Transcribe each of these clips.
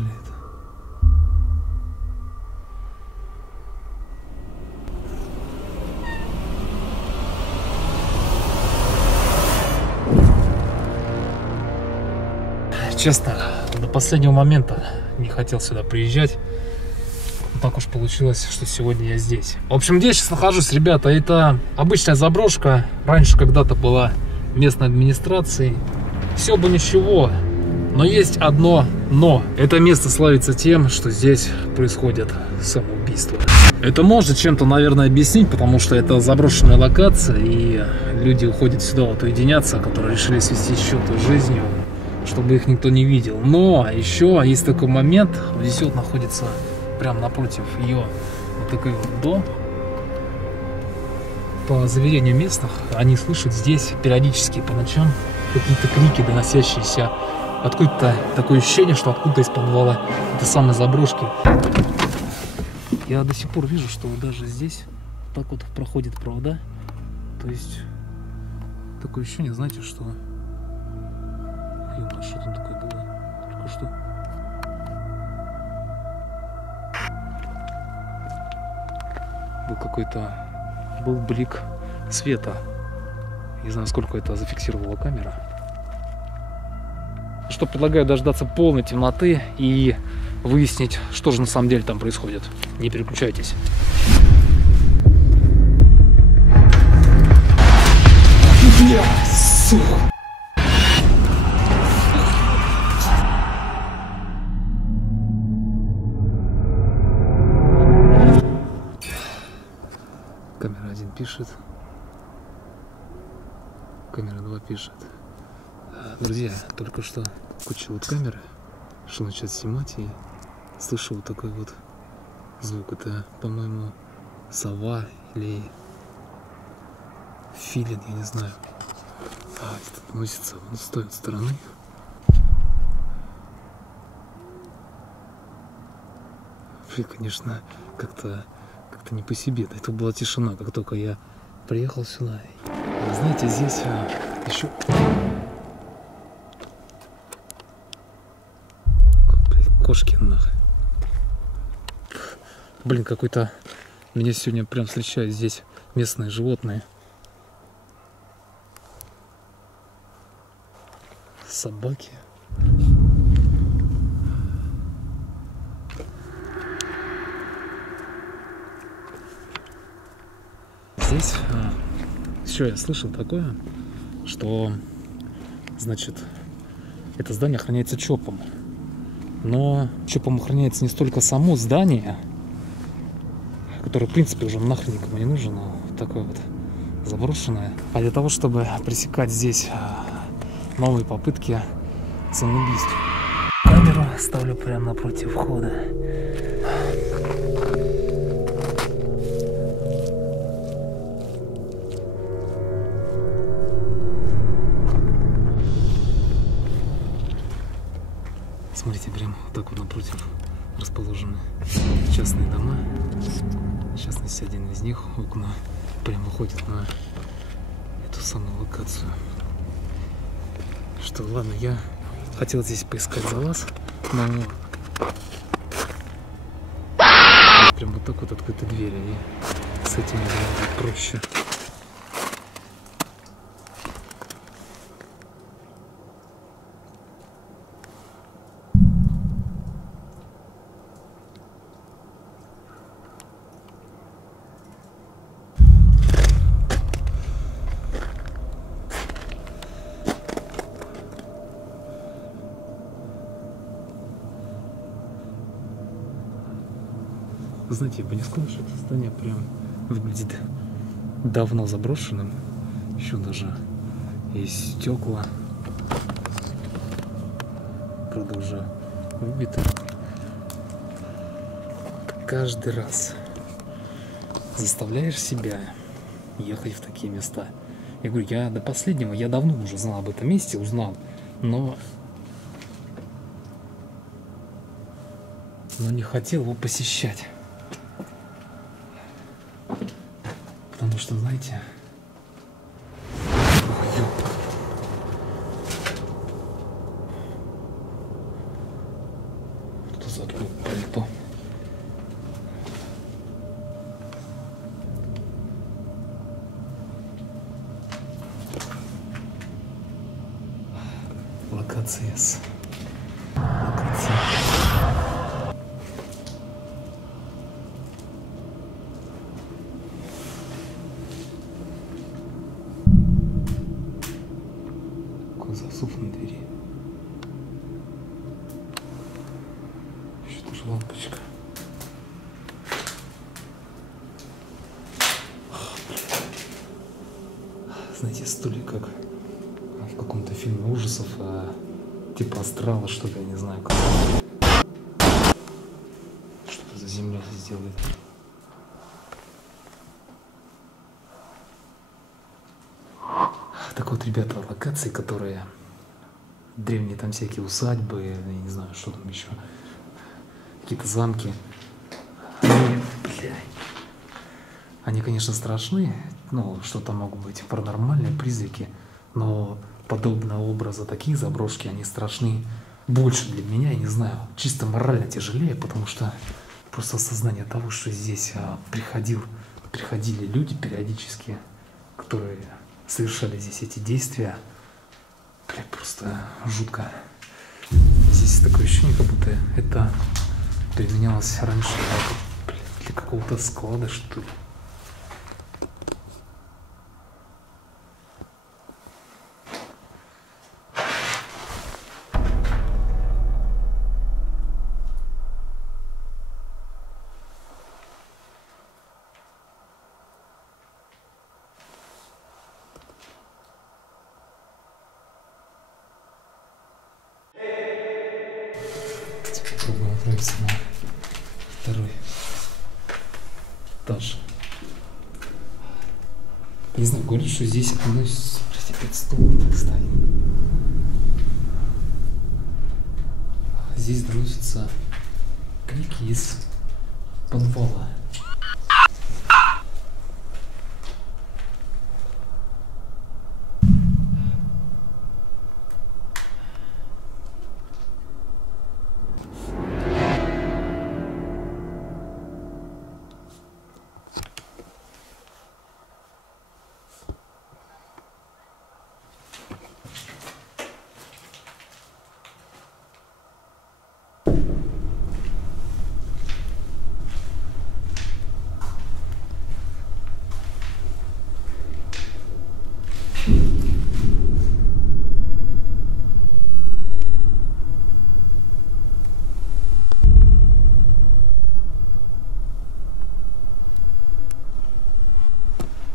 слышали это? Честно, до последнего момента не хотел сюда приезжать. Но так уж получилось, что сегодня я здесь. В общем, где я сейчас нахожусь, ребята, это обычная заброшка. Раньше когда-то была местной администрацией. Все бы ничего, но есть одно но. Это место славится тем, что здесь происходят самоубийства. Это может чем-то, наверное, объяснить, потому что это заброшенная локация, и люди уходят сюда вот уединяться, которые решили свести счеты с жизнью, чтобы их никто не видел. Но еще есть такой момент, вот здесь вот находится прямо напротив ее вот такой вот дом. По заверению местных, они слышат здесь периодически по ночам какие-то крики, доносящиеся откуда-то, такое ощущение, что откуда-то из подвала этой самой заброшки. Я до сих пор вижу, что даже здесь так вот проходят провода. То есть такое ощущение, знаете, что... Ё-моё, что там такое было? Только что. Был какой-то... Был блик света. Не знаю, сколько это зафиксировала камера. Что предлагаю дождаться полной темноты и выяснить, что же на самом деле там происходит. Не переключайтесь. Бля, сука! Камера 1 пишет. Камера 2 пишет. Друзья, только что включил вот камеры, шел начать снимать и слышал вот такой вот звук. Это, по-моему, сова или филин, я не знаю. Это носится вот с той стороны. Вообще, конечно, как-то не по себе. Это была тишина, как только я приехал сюда. И, знаете, здесь еще... Кошки нахуй. Блин, какой-то... Меня сегодня прям встречают здесь местные животные. Собаки. Здесь еще я слышал такое, что, значит, это здание охраняется ЧОПом. Но ЧОПом охраняется не столько само здание, которое, в принципе, уже нахрен никому не нужно, такое вот заброшенное, а для того, чтобы пресекать здесь новые попытки самоубийств. Камеру ставлю прямо напротив входа. Смотрите, прям вот так вот напротив расположены частные дома. В частности, один из них, окна, прям выходит на эту самую локацию. Что, ладно, я хотел здесь поискать за вас, но прям вот так вот открыты двери, и с этим будет проще. Знаете, я бы не сказал, что это здание прям выглядит давно заброшенным. Еще даже есть стекла. Правда, уже выбиты. Каждый раз заставляешь себя ехать в такие места. Я говорю, я до последнего, я давно уже знал об этом месте, узнал, но не хотел его посещать. Потому что, знаете, АКЦС. АКЦ. Какой засов на двери. Еще тоже лампочка. Знаете, стулья как в каком-то фильме ужасов, типа астрала, что-то, я не знаю, как. Что-то за землей сделает. Так вот, ребята, локации, которые древние там всякие усадьбы, я не знаю, что там еще, какие-то замки. Они, конечно, страшны, ну, что там могут быть паранормальные призраки, но подобного образа такие заброшки, они страшны больше для меня, я не знаю, чисто морально тяжелее, потому что просто осознание того, что здесь приходили люди периодически, которые совершали здесь эти действия, просто жутко. Здесь такое ощущение, как будто это применялось раньше для какого-то склада, что ли. Попробуем отправиться на второй этаж. Не знаю, говорят, что здесь относится, опять стол стоит. Здесь доносятся крики из подвала.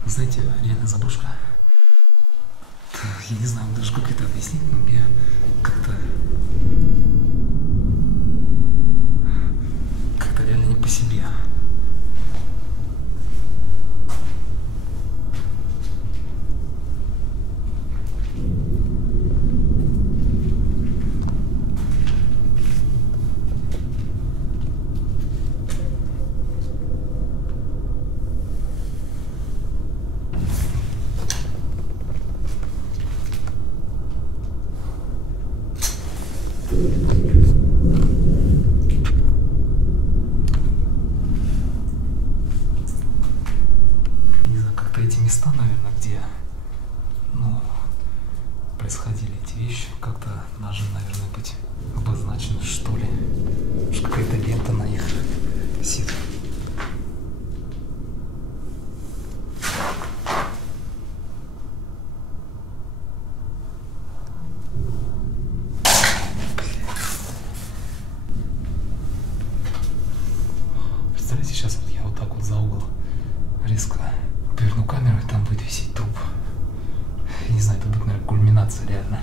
Знаете, реально заброшка. Я не знаю даже, как это объяснить, но мне как-то реально не по себе. Не знаю, как-то эти места, наверное, где, ну, происходили эти вещи, как-то должны, наверное, быть обозначены, что ли. Уж какая-то лента на них висит. Представляете, сейчас вот я вот так вот за угол резко поверну камеру, и там будет висеть труп. Я не знаю, это будет, наверное, кульминация реально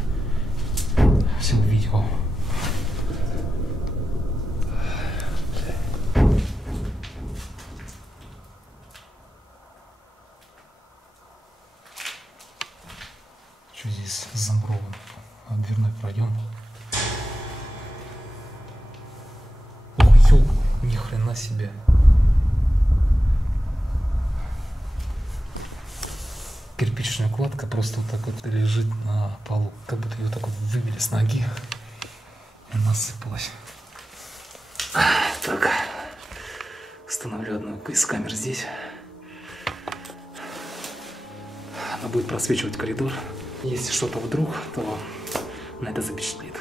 всего видео. Что здесь замурован? Дверной проем. Ох, ёлка, ни хрена себе. Кирпичная кладка просто вот так вот лежит на полу, как будто ее так вот выбили с ноги и насыпалась. Так, установлю одну из камер здесь. Она будет просвечивать коридор. Если что-то вдруг, то на это запечатлит.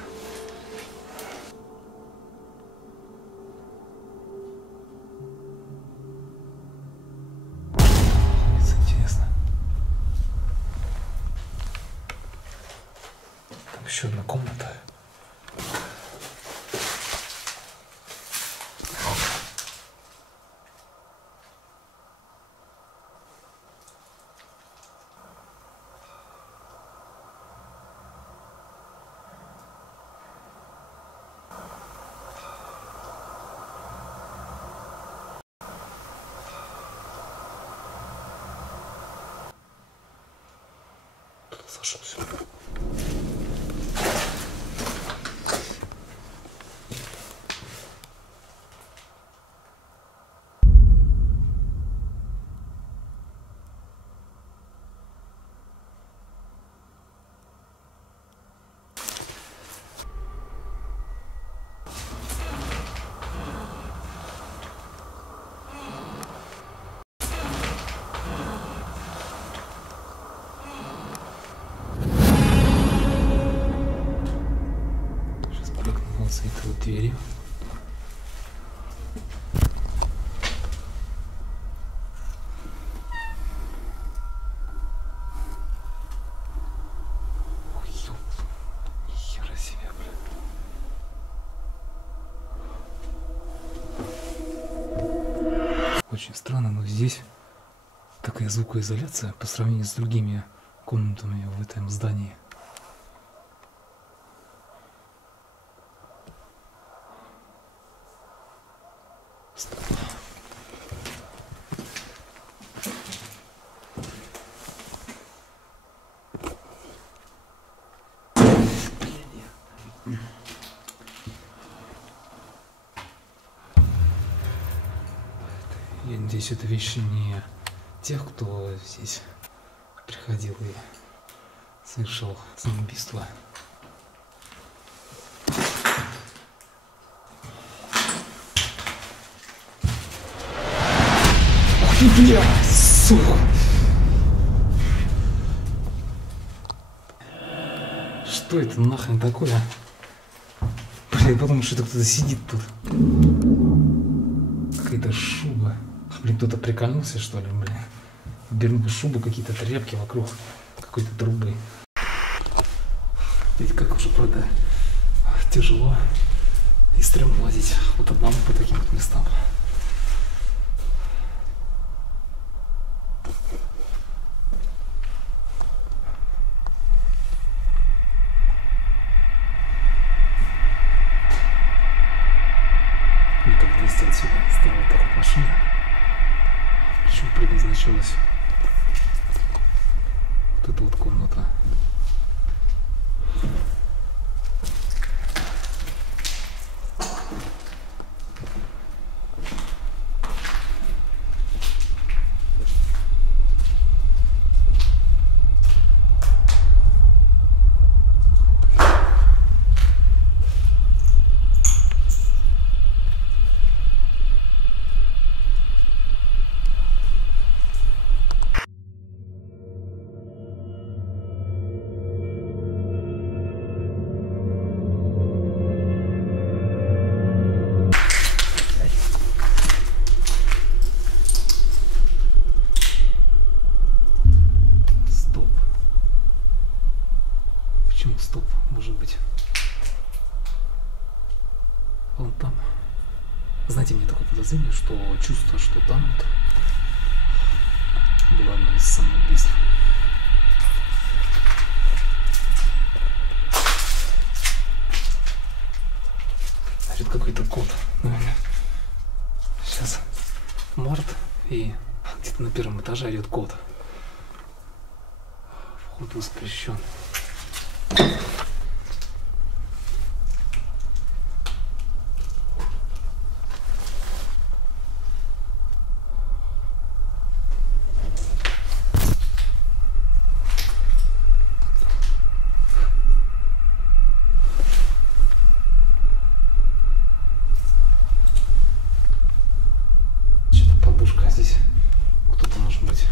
Интересно. Там еще одна комната. Сошелся. За этой вот дверью. Ой, ёп, нихера себе, бля. Очень странно, но здесь такая звукоизоляция по сравнению с другими комнатами в этом здании. Я надеюсь, это вещи не тех, кто здесь приходил и совершил самоубийство. Ох ты, бля, сука! Что это нахрен такое? Бля, я подумал, что это кто-то сидит тут. Какая-то шуба. Блин, кто-то прикольнулся, что ли, блин. Бернул шубу, какие-то тряпки вокруг какой-то трубы. Ведь как уже, правда, тяжело и стрёмно лазить вот одному по таким вот местам. Метров 200 отсюда стояла такая машина. Причем предназначалась вот эта вот комната. Почему стоп? Может быть, вон там. Знаете, мне такое подозрение, что чувство, что там вот было одно из самоубийств. Значит, какой-то код, наверное. Сейчас март, и где-то на первом этаже идет код. Вход воспрещен. Здесь кто-то, может быть,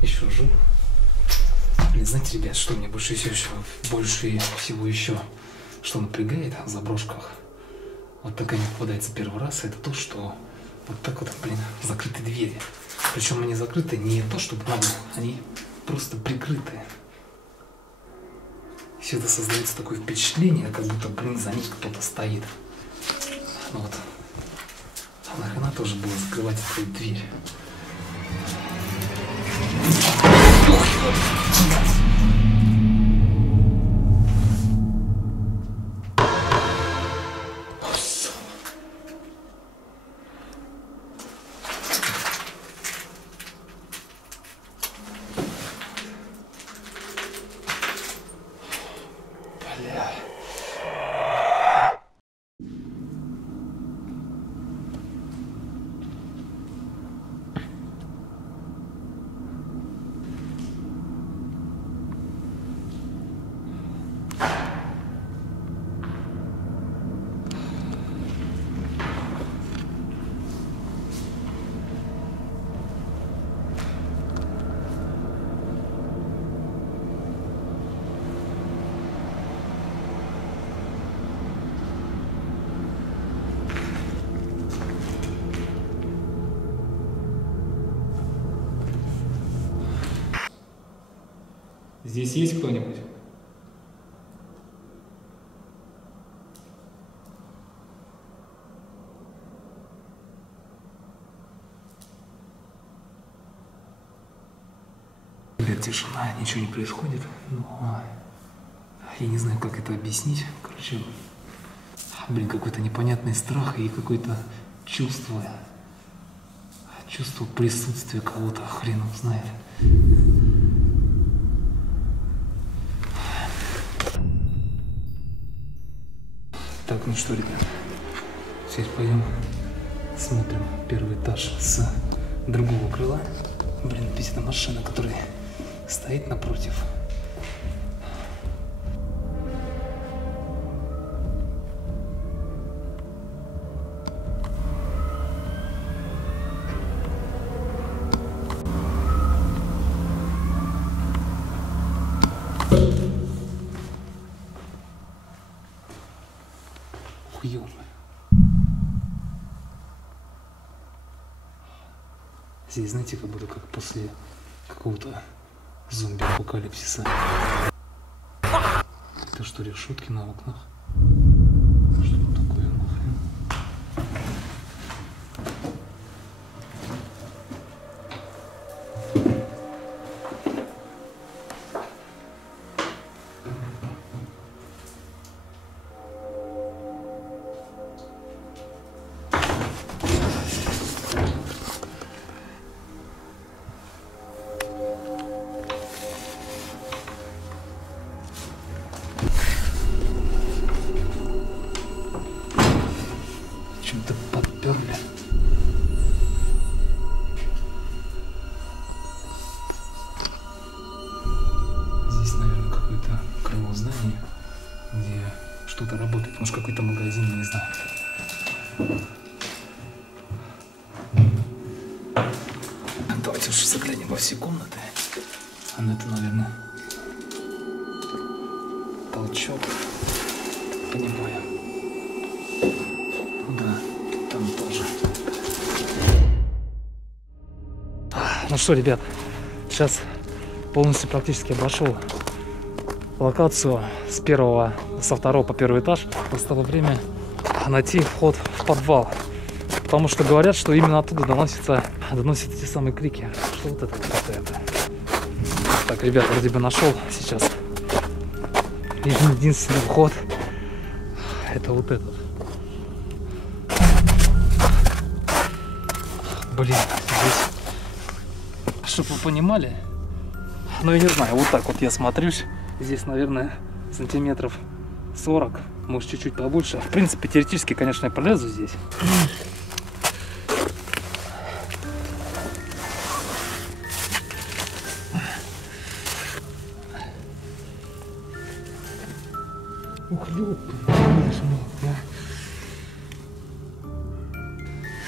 еще жил. Блин, знаете, ребят, что мне больше всего еще что напрягает в заброшках, вот такая не попадается первый раз, это то, что вот так вот, блин, закрыты двери. Причем они закрыты не то, чтобы наглухо, они просто прикрыты. Все это создается такое впечатление, как будто, блин, за них кто-то стоит. Ну вот. А нахрена тоже было закрывать эту дверь? Здесь есть кто-нибудь? Ребят, тишина, ничего не происходит, но я не знаю, как это объяснить. Короче, блин, какой-то непонятный страх и какое-то чувство присутствия кого-то, хрен его знает. Так, ну что, ребят, теперь пойдем смотрим первый этаж с другого крыла. Блин, здесь эта машина, которая стоит напротив. Здесь, знаете, как будто как после какого-то зомби-апокалипсиса. Это что, решетки на окнах? Что тут такое, нахрен? Чем-то подперли. Здесь, наверное, какое-то крыло здания, где что-то работает. Может, какой-то магазин, я не знаю. Давайте уж заглянем во все комнаты. Ну, это, наверное, толчок. Понимаю. Да, там тоже. Ну что, ребят, сейчас полностью практически обошел локацию со второго по первый этаж. Настало время найти вход в подвал. Потому что говорят, что именно оттуда доносятся эти самые крики. Что вот это какое-то. Так, ребят, вроде бы нашел сейчас. Единственный вход — это вот этот. Блин, здесь, чтобы вы понимали, ну я не знаю, вот так вот я смотрюсь. Здесь, наверное, сантиметров 40, может чуть-чуть побольше. В принципе, теоретически, конечно, я пролезу здесь. Ух,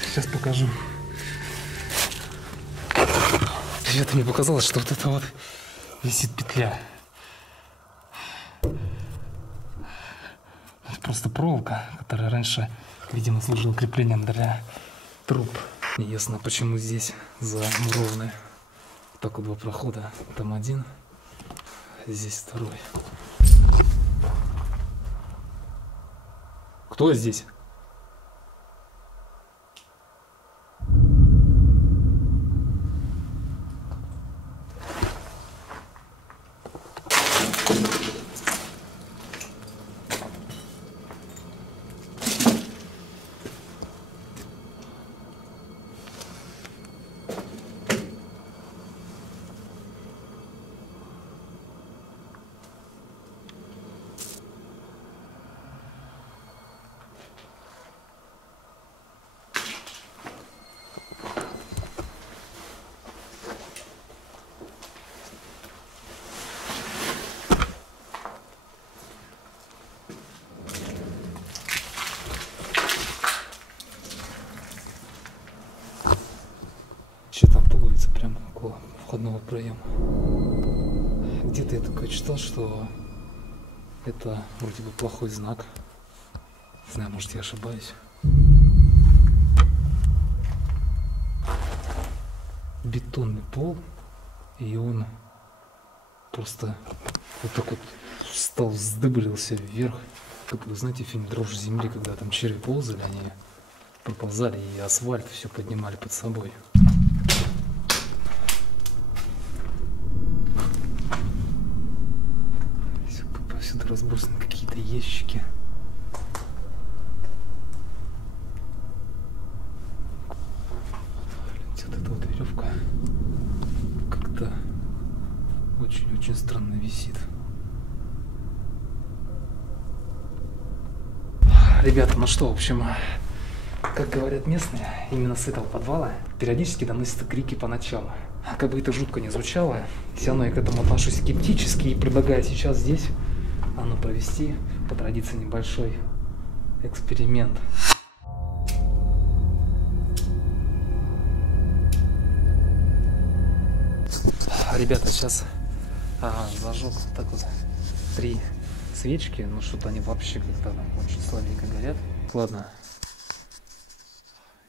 сейчас покажу. Ребята, мне показалось, что вот это вот висит петля. Это просто проволока, которая раньше, видимо, служила креплением для труб. Неясно, почему здесь замурованы так вот два прохода. Там один, здесь второй. Кто здесь? Еще там пуговица прямо около входного проема. Где-то я такое читал, что это вроде бы плохой знак. Не знаю, может, я ошибаюсь. Бетонный пол, и он просто вот так вот встал, вздыбрился вверх. Как вы знаете, фильм «Дрожь земли», когда там черви ползали, они проползали и асфальт все поднимали под собой. Повсюду разбросаны какие-то ящики. Вот эта вот веревка как-то очень-очень странно висит. Ребята, ну что, в общем, как говорят местные, именно с этого подвала периодически доносятся крики по ночам. Как бы это жутко не звучало, все равно я к этому отношусь скептически и предлагаю сейчас здесь провести по традиции небольшой эксперимент. Ребята, сейчас зажег вот так вот 3 свечки, но что-то они вообще как-то очень слабенько горят. Ладно,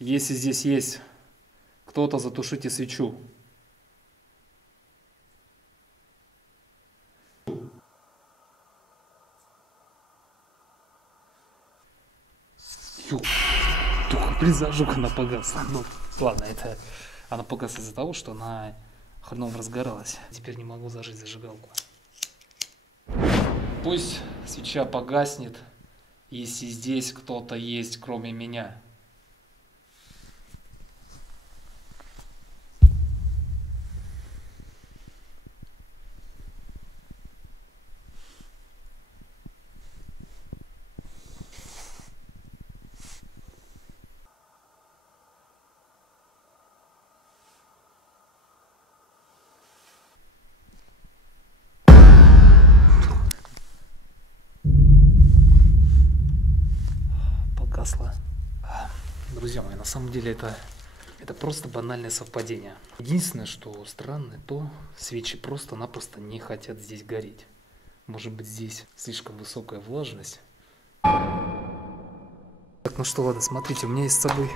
если здесь есть кто-то, затушите свечу. Блин, зажег, она погасла. Ну, ладно, это она погасла из-за того, что она хреново разгоралась. Теперь не могу зажечь зажигалку. Пусть свеча погаснет, если здесь кто-то есть, кроме меня. Погасла. Друзья мои, на самом деле это просто банальное совпадение. Единственное, что странно, то свечи просто-напросто не хотят здесь гореть. Может быть, здесь слишком высокая влажность. Так, ну что, ладно, смотрите, у меня есть с собой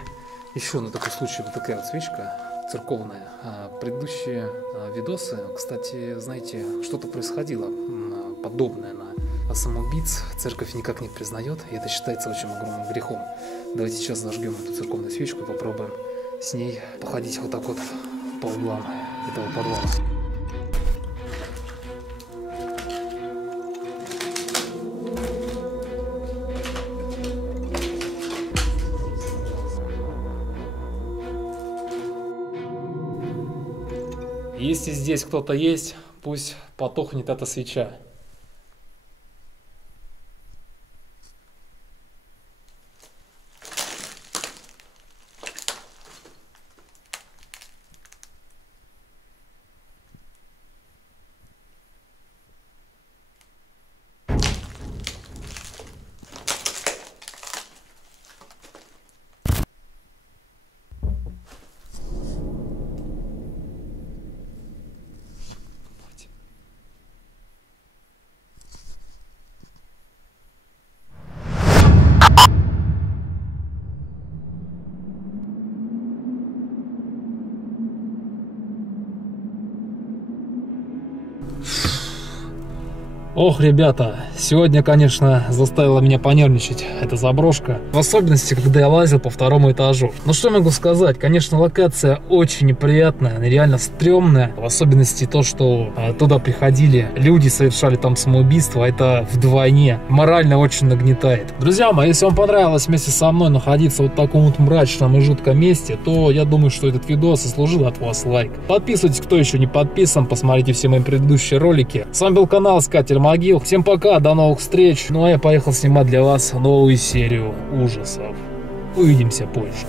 еще на такой случай вот такая вот свечка церковная. Предыдущие видосы, кстати, знаете, что-то происходило подобное на самоубийц. Церковь никак не признает, и это считается очень огромным грехом. Давайте сейчас зажгем эту церковную свечку и попробуем с ней походить вот так вот по углам этого подвала. Если здесь кто-то есть, пусть потухнет эта свеча. Ох, ребята, сегодня, конечно, заставила меня понервничать эта заброшка. В особенности, когда я лазил по второму этажу. Ну что могу сказать, конечно, локация очень неприятная, она реально стрёмная. В особенности то, что туда приходили люди, совершали там самоубийство, это вдвойне. Морально очень нагнетает. Друзья мои, если вам понравилось вместе со мной находиться вот в таком вот мрачном и жутком месте, то я думаю, что этот видос заслужил от вас лайк. Подписывайтесь, кто еще не подписан, посмотрите все мои предыдущие ролики. С вами был канал Искатель Могил. Всем пока, до новых встреч. Ну а я поехал снимать для вас новую серию ужасов. Увидимся позже.